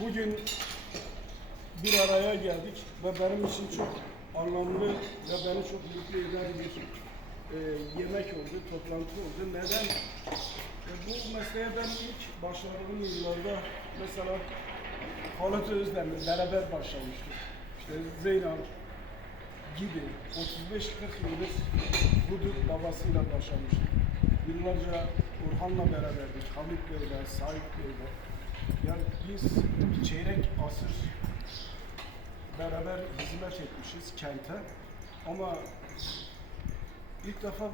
bugün bir araya geldik ve benim için çok anlamlı ve beni çok mutlu eden bir e, yemek oldu, toplantı oldu. Neden? E, bu mesleğe ben ilk başladığım yıllarda mesela Halit Özdemir beraber başlamıştık. İşte Zeynep gibi 35-40 yıldır budur babasıyla başlamıştık. Yıllarca Orhan'la beraberdik, Hamit Bey'le, Sait Bey'le. Yani biz bir çeyrek asır beraber hizmet etmişiz kente. Ama ilk defa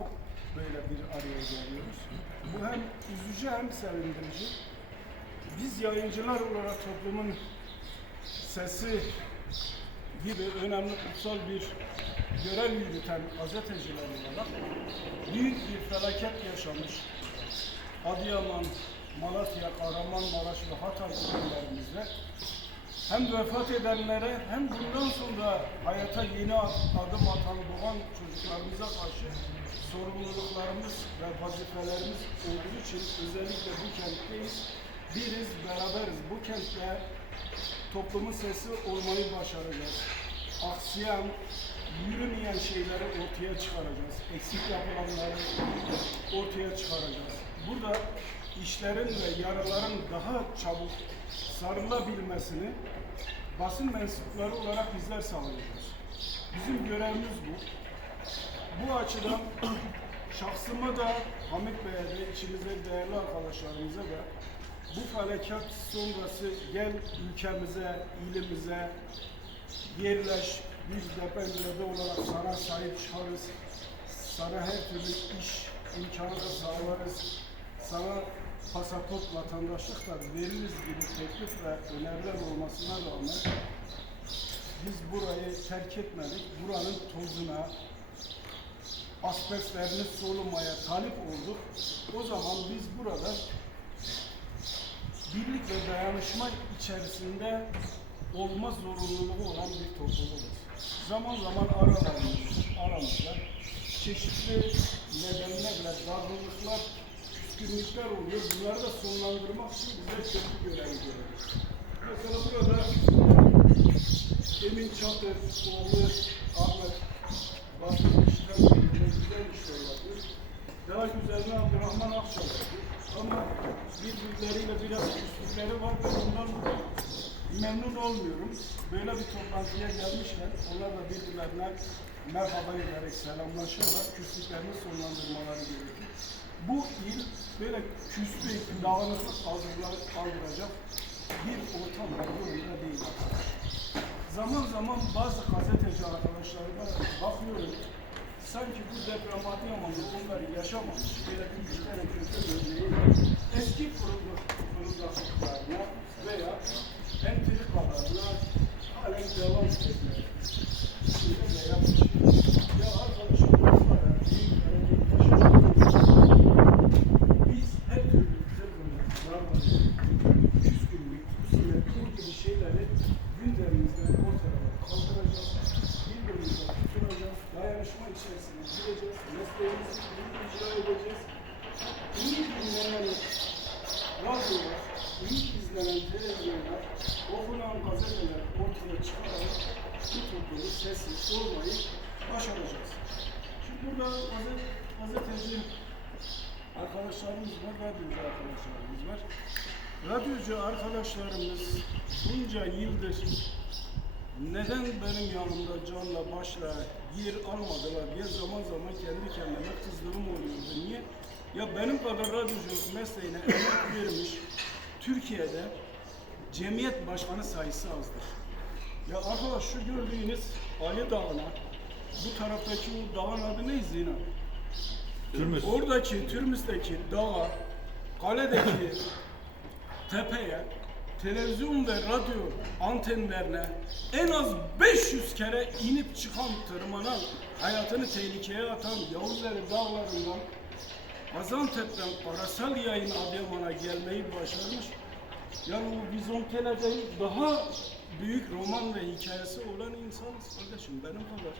böyle bir araya geliyoruz. Bu hem üzücü hem sevindirici. Biz yayıncılar olarak toplumun sesi gibi önemli kutsal bir görev yürüten gazeteciler olarak büyük bir felaket yaşamış. Adıyaman, Malatya, Kahramanmaraş ve Hatay köylerimizde hem vefat edenlere hem bundan sonra hayata yeni adım atan doğan çocuklarımıza karşı sorumluluklarımız ve vazifelerimiz olduğu için özellikle bu kentteyiz. Biriz, beraberiz. Bu kentte toplumun sesi olmayı başaracağız. Aksayan, yürümeyen şeyleri ortaya çıkaracağız. Eksik yapılanları ortaya çıkaracağız. Burada işlerin ve yaraların daha çabuk sarılabilmesini basın mensupları olarak bizler sağlayacağız. Bizim görevimiz bu. Bu açıdan şahsıma da Hamit Bey'e de içimize değerli arkadaşlarımıza da bu felaket sonrası gel ülkemize, ilimize yerleş, biz depremzede olarak sana sahip çıkarız. Sana her türlü iş imkanı da sağlarız. Sana pasaport, vatandaşlık da veririz gibi teklif ve öneriler olmasına rağmen biz burayı terk etmedik. Buranın tozuna, asbestlerini solumaya talip olduk. O zaman biz burada birlik ve dayanışma içerisinde olma zorunluluğu olan bir topluluğuz. Zaman zaman aralarımız, küskünlükler oluyor. Bunları da sonlandırmak için bize kötü görev görüyoruz. Mesela burada Emin Çatır, oğlu Ahmet bahsetmişler, güzel işler yapıyor. Daha güzelini Abdurrahman Akçay yapıyor. Ama birbirleriyle biraz küslükleri var ve bundan memnun olmuyorum. Böyle bir toplantıya gelmişler. Onlar da birbirlerine merhaba ederek selamlaşıyorlar. Küslüklerini sonlandırmaları gerekiyor. Bu il böyle küslük, dağınıklık kaldıracak, bir ortam var. Burada değil. Zaman zaman bazı gazeteci arkadaşlarıma bakıyorum. Sanki bu deprem Adıyaman'da bunları yaşamamış. Böyle bir iki tane kötü örneği eski kuruluşlarına veya entrikalarına halen devam ediyor. Şöyle de yapmış. Ya arkadaşım bu var ya, büyük hareket Biz her türlü kırgınlık, dargınlık, küskünlük, husumet, bu gibi şeyleri gündemimizden ortadan kaldıracağız. Birbirimize tutunacağız. Dayanışma içerisine gireceğiz. Mesleğimizi iyi icra edeceğiz. İyi dinlenen radyolar, iyi izlenen televizyonlar, okunan gazeteler ortaya çıkararak bu toplumu sessiz olmayı başaracağız. Şimdi burada gazete, gazeteci arkadaşlarımız var, radyocu arkadaşlarımız var. Radyocu arkadaşlarımız bunca yıldır neden benim yanımda canla başla yer almadılar diye zaman zaman kendi kendime kızdığım oluyordu. Niye? Ya benim kadar radyoculuk mesleğine emek vermiş Türkiye'de cemiyet başkanı sayısı azdır. Ya arkadaş şu gördüğünüz Ali Dağı'na bu taraftaki o dağın adı ne Zina? Türmüz. Oradaki Türmüs'teki dağa, kaledeki tepeye, televizyon ve radyo antenlerine en az 500 kere inip çıkan, tırmanan, hayatını tehlikeye atan Yavuzları dağlarından Gaziantep'ten parasal yayın Adıyaman'a gelmeyi başarmış. Yani o Bizontelerden daha büyük roman ve hikayesi olan insanız kardeşim. Benim kadar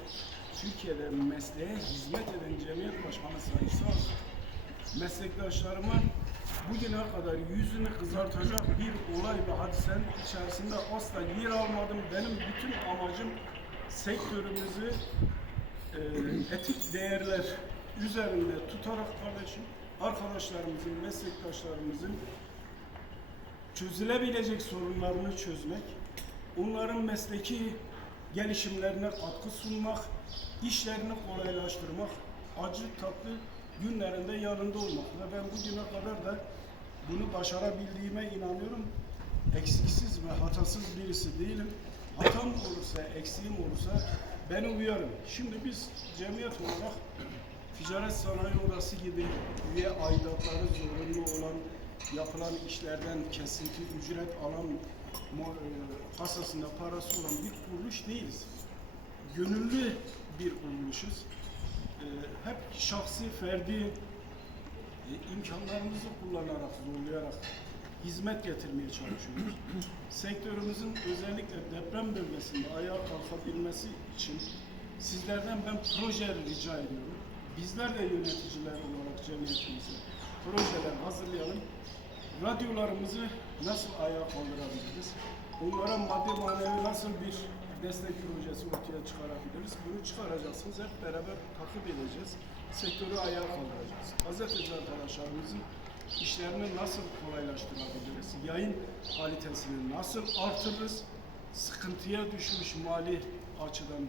Türkiye'de mesleğe hizmet eden cemiyet başkanı sayısı az. Meslektaşlarıma bugüne kadar yüzünü kızartacak bir olay ve hadisenin içerisinde asla yer almadım. Benim bütün amacım sektörümüzü e, etik değerler üzerinde tutarak kardeşim arkadaşlarımızın, meslektaşlarımızın çözülebilecek sorunlarını çözmek, onların mesleki gelişimlerine katkı sunmak, işlerini kolaylaştırmak, acı tatlı günlerinde yanında olmak. Ve ben bugüne kadar da bunu başarabildiğime inanıyorum. Eksiksiz ve hatasız birisi değilim. Hatam olursa, eksiğim olursa beni uyarın. Şimdi biz cemiyet olarak ticaret sanayi odası gibi üye aidatları zorunlu olan yapılan işlerden kesinti ücret alan e, kasasında parası olan bir kuruluş değiliz. Gönüllü bir kuruluşuz. E, hep şahsi, ferdi e, imkanlarımızı kullanarak, zorlayarak hizmet getirmeye çalışıyoruz. Sektörümüzün özellikle deprem bölgesinde ayağa kalkabilmesi için sizlerden ben proje rica ediyorum. Bizler de yöneticiler olarak cemiyetimize projeler hazırlayalım. Radyolarımızı nasıl ayağa kaldırabiliriz? Onlara maddi manevi nasıl bir destek projesi ortaya çıkarabiliriz? Bunu çıkaracaksınız. Hep beraber takip edeceğiz. Sektörü ayağa kaldıracağız. Gazeteci arkadaşlarımızın işlerini nasıl kolaylaştırabiliriz? Yayın kalitesini nasıl artırırız? Sıkıntıya düşmüş mali açıdan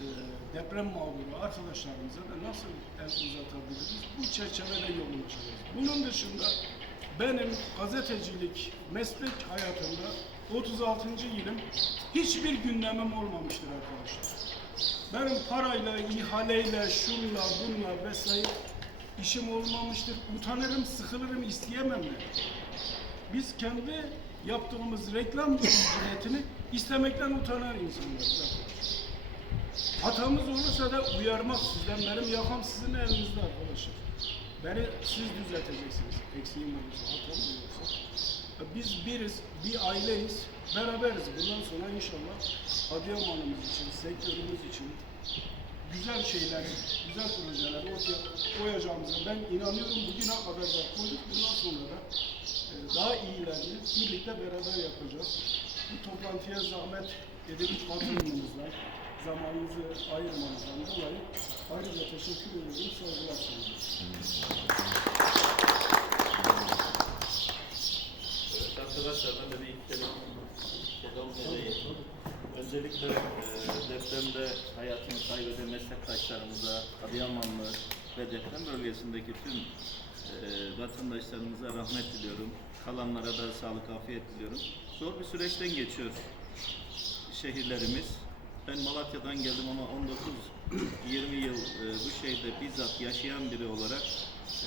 e, deprem mağduru arkadaşlarımıza da nasıl el uzatabiliriz? Bu çerçevede yolunu çizeceğiz. Bunun dışında benim gazetecilik meslek hayatımda 36. yılım hiçbir gündemim olmamıştır arkadaşlar. Benim parayla, ihaleyle, şunla, bunla vesaire işim olmamıştır. Utanırım, sıkılırım, isteyemem de. Biz kendi yaptığımız reklam ücretini istemekten utanan arkadaşlar. Hatamız olursa da uyarmak sizden benim yakam sizin elinizde arkadaşlar. Beni siz düzelteceksiniz. Eksiğim olursa, hatam olursa. Biz biriz, bir aileyiz, beraberiz. Bundan sonra inşallah Adıyaman'ımız için, sektörümüz için güzel şeyler, güzel projeler ortaya koyacağımıza ben inanıyorum. Bugüne kadar da koyduk. Bundan sonra da e, daha iyilerini birlikte beraber yapacağız. Bu toplantıya zahmet edip katılmanızdan, zamanınızı ayırmanızdan dolayı ayrıca teşekkür ediyorum. Saygılar sunuyorum. Evet arkadaşlar ben de bir ilk kere. Öncelikle e, depremde hayatını kaybeden meslektaşlarımıza, Adıyamanlı ve deprem bölgesindeki tüm e, vatandaşlarımıza rahmet diliyorum. Kalanlara da sağlık, afiyet diliyorum. Zor bir süreçten geçiyor şehirlerimiz. Ben Malatya'dan geldim ama 19-20 yıl e, bu şehirde bizzat yaşayan biri olarak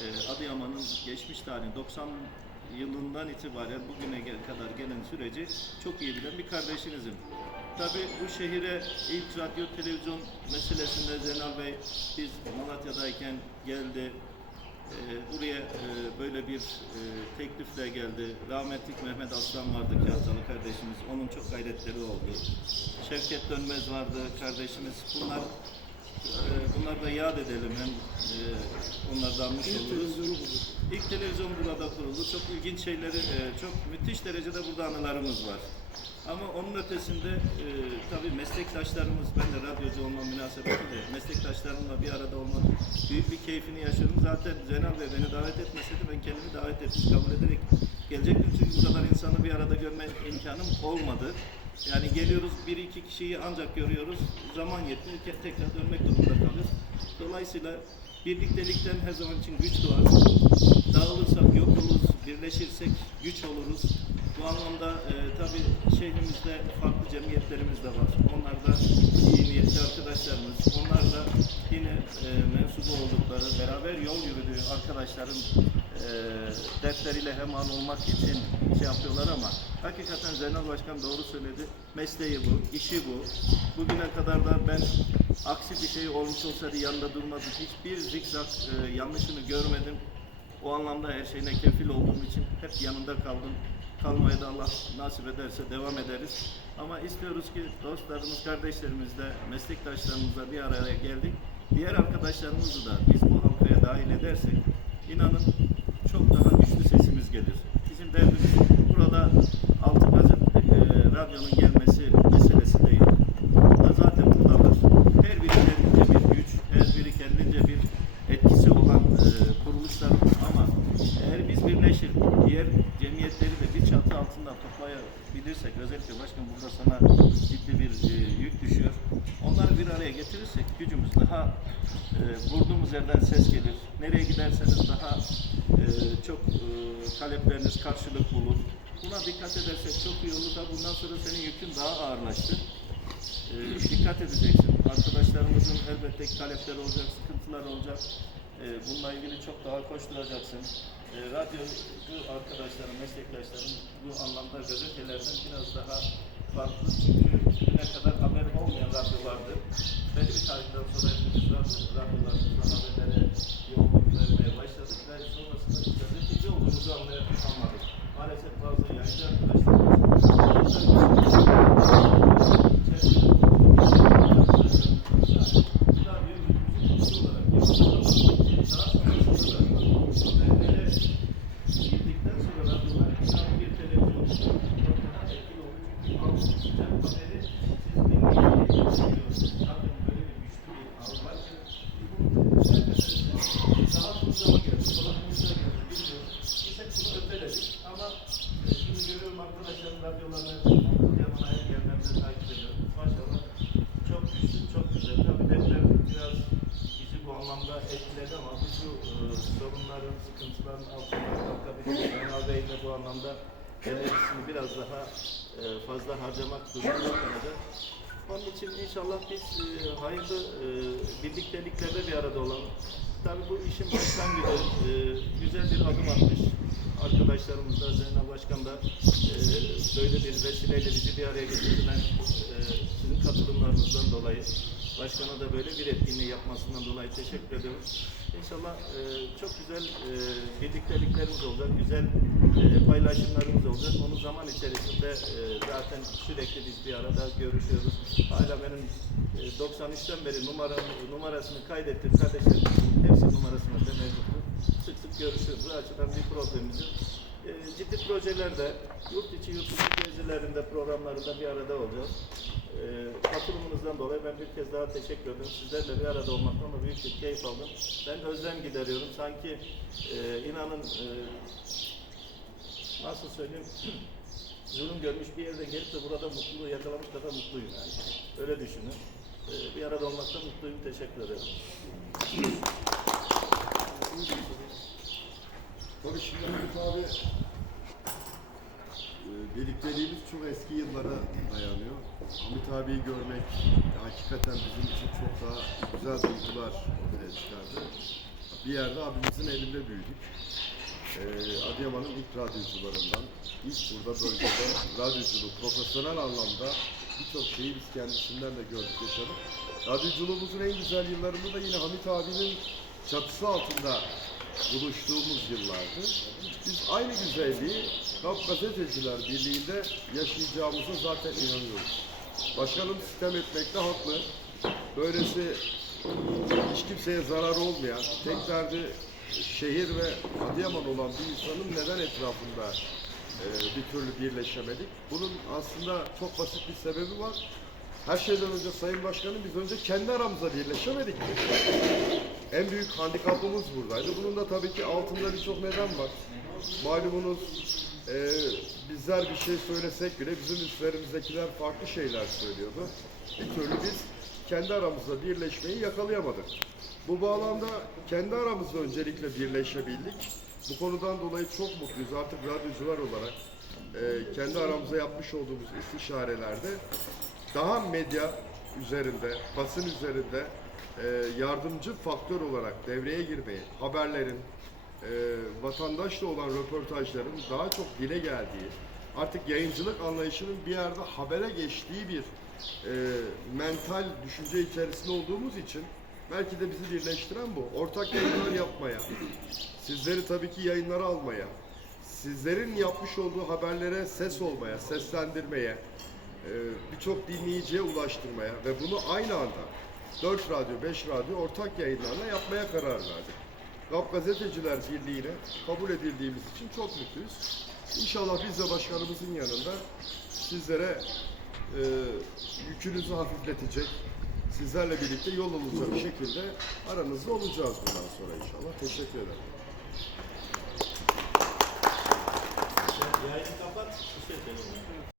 e, Adıyaman'ın geçmiş tarihini 90 yılından itibaren bugüne kadar gelen süreci çok iyi bilen bir kardeşinizim. Tabii bu şehire ilk radyo televizyon meselesinde Zenal Bey biz Malatya'dayken geldi. Ee, buraya e, böyle bir e, teklifle geldi. Rahmetlik Mehmet Aslan vardı Kağıtalı kardeşimiz. Onun çok gayretleri oldu. Şevket Dönmez vardı kardeşimiz. Bunlar bunları da yad edelim hem onları da oluruz. İlk televizyon burada kuruldu. Çok ilginç şeyleri, e, çok müthiş derecede burada anılarımız var. Ama onun ötesinde e, tabii meslektaşlarımız, ben de radyocu olma münasebetiyle meslektaşlarımla bir arada olmanın büyük bir keyfini yaşıyorum. Zaten Zenal Bey beni davet etmeseydi ben kendimi davet etmiş kabul ederek gelecektim. Çünkü bu kadar insanı bir arada görme imkanım olmadı. Yani geliyoruz bir iki kişiyi ancak görüyoruz. Zaman yetmiyor. Tekrar dönmek durumunda kalıyoruz. Dolayısıyla birliktelikten her zaman için güç doğar. Dağılırsak yok oluruz, birleşirsek güç oluruz. Bu anlamda e, tabii şehrimizde farklı cemiyetlerimiz de var. Onlar da iyi niyetli arkadaşlarımız. Onlar da yine e, mensubu oldukları, beraber yol yürüdüğü arkadaşların e, dertleriyle hemen olmak için şey yapıyorlar ama hakikaten Zeynel Başkan doğru söyledi. Mesleği bu, işi bu. Bugüne kadar da ben aksi bir şey olmuş olsaydı yanında durmadım. Hiçbir zikzak e, yanlışını görmedim. O anlamda her şeyine kefil olduğum için hep yanında kaldım. Kalmaya da Allah nasip ederse devam ederiz. Ama istiyoruz ki dostlarımız, kardeşlerimizle, meslektaşlarımızla bir araya geldik. Diğer arkadaşlarımızı da biz bu halkaya dahil edersek inanın çok daha güçlü sesimiz gelir. Bizim derdimiz burada altı gazet e, radyonun gelmesi meselesi değil. Bunlar zaten buradalar. Her biri kendince bir güç, her biri kendince bir etkisi olan e, kuruluşlarımız ama eğer biz birleşir, diğer cemiyetleri de bir çatı altında toplayabilirsek, özellikle başkan burada sana ciddi bir e, yük düşüyor. Onları bir araya getirirsek gücümüz daha e, vurduğumuz yerden ses gelir. Nereye giderseniz daha e, çok e, talepleriniz karşılık bulur. Buna dikkat edersek çok iyi olur da bundan sonra senin yükün daha ağırlaştı. E, dikkat edeceksin. Arkadaşlarımızın elbette ki talepleri olacak, sıkıntılar olacak. E, bununla ilgili çok daha koşturacaksın. E, radyocu arkadaşlarım, meslektaşlarım bu anlamda gazetelerden biraz daha farklı. Çünkü bugüne kadar haber olmayan radyolardı. Belli bir tarihten sonra hepimiz radyo, radyolarımızdan haberlere yoğunluk vermeye başladık ve sonrasında gazeteci olduğumuzu anlayamadık. Maalesef bazı Thank you. Arkadaşlarım radyolarını Yaman'a yerlerinde takip ediyorum. Maşallah çok güçlü, çok güzel. Tabii deprem biraz bizi bu anlamda etkiledi ama biz bu e, sorunların, sıkıntıların altından kalkabiliriz. Ünal Bey de bu anlamda enerjisini biraz daha e, fazla harcamak durumunda kalacak. Onun için inşallah biz e, hayırlı e, birlikteliklerde bir arada olalım. Tabii bu işin başlangıcı e, güzel bir adım atmış. Arkadaşlarımız da Zeynep Başkan da e, böyle bir vesileyle bizi bir araya getirdiler. E, sizin katılımlarınızdan dolayı başkana da böyle bir etkinliği yapmasından dolayı teşekkür ediyorum. İnşallah e, çok güzel e, birlikteliklerimiz olacak, güzel e, paylaşımlarımız olacak. Onu zaman içerisinde e, zaten sürekli biz bir arada görüşüyoruz. Hala benim e, 93'ten beri numaram, numarasını kaydettim kardeşlerimizin hepsi mevcuttur. Görüşüyoruz. Bu açıdan bir problemimiz yok. E, ciddi projelerde, yurt içi yurt dışı gezilerinde, programlarında bir arada olacağız. E, katılımınızdan dolayı ben bir kez daha teşekkür ederim. Sizlerle bir arada olmaktan da büyük bir keyif aldım. Ben özlem gideriyorum. Sanki e, inanın e, nasıl söyleyeyim zulüm görmüş bir yerde gelip de burada mutluluğu yakalamış kadar mutluyum yani. Öyle düşünün. E, bir arada olmaktan mutluyum. Teşekkür ederim. Tabii şimdi Hamit abi birlikteliğimiz çok eski yıllara dayanıyor. Hamit abiyi görmek hakikaten bizim için çok daha güzel duygular ortaya çıkardı. Bir yerde abimizin elinde büyüdük. Ee, Adıyaman'ın ilk radyocularından, ilk burada bölgede radyoculuk, profesyonel anlamda birçok şeyi biz kendisinden de gördük, yaşadık. Radyoculuğumuzun en güzel yıllarında da yine Hamit abinin çatısı altında buluştuğumuz yıllardı. Biz aynı güzelliği Kap Gazeteciler Birliği'nde yaşayacağımıza zaten inanıyoruz. Başkanım sistem etmekte haklı. Böylesi hiç kimseye zarar olmayan, tek derdi şehir ve Adıyaman olan bir insanın neden etrafında e, bir türlü birleşemedik? Bunun aslında çok basit bir sebebi var. Her şeyden önce Sayın Başkanım biz önce kendi aramızda birleşemedik. En büyük handikapımız buradaydı. Bunun da tabii ki altında birçok neden var. Malumunuz e, bizler bir şey söylesek bile bizim üstlerimizdekiler farklı şeyler söylüyordu. Bir türlü biz kendi aramızda birleşmeyi yakalayamadık. Bu bağlamda kendi aramızda öncelikle birleşebildik. Bu konudan dolayı çok mutluyuz. Artık radyocular olarak e, kendi aramızda yapmış olduğumuz istişarelerde daha medya üzerinde, basın üzerinde e, yardımcı faktör olarak devreye girmeyi, haberlerin, e, vatandaşla olan röportajların daha çok dile geldiği, artık yayıncılık anlayışının bir yerde habere geçtiği bir e, mental düşünce içerisinde olduğumuz için belki de bizi birleştiren bu. Ortak yayınlar yapmaya, sizleri tabii ki yayınlara almaya, sizlerin yapmış olduğu haberlere ses olmaya, seslendirmeye, birçok dinleyiciye ulaştırmaya ve bunu aynı anda 4 radyo, 5 radyo ortak yayınlarla yapmaya karar verdik. GAP Gazeteciler Birliği'ne kabul edildiğimiz için çok mutluyuz. İnşallah biz de başkanımızın yanında sizlere e, yükünüzü hafifletecek, sizlerle birlikte yol olacak şekilde aranızda olacağız bundan sonra inşallah. Teşekkür ederim. Yayını kapat. Bir şey.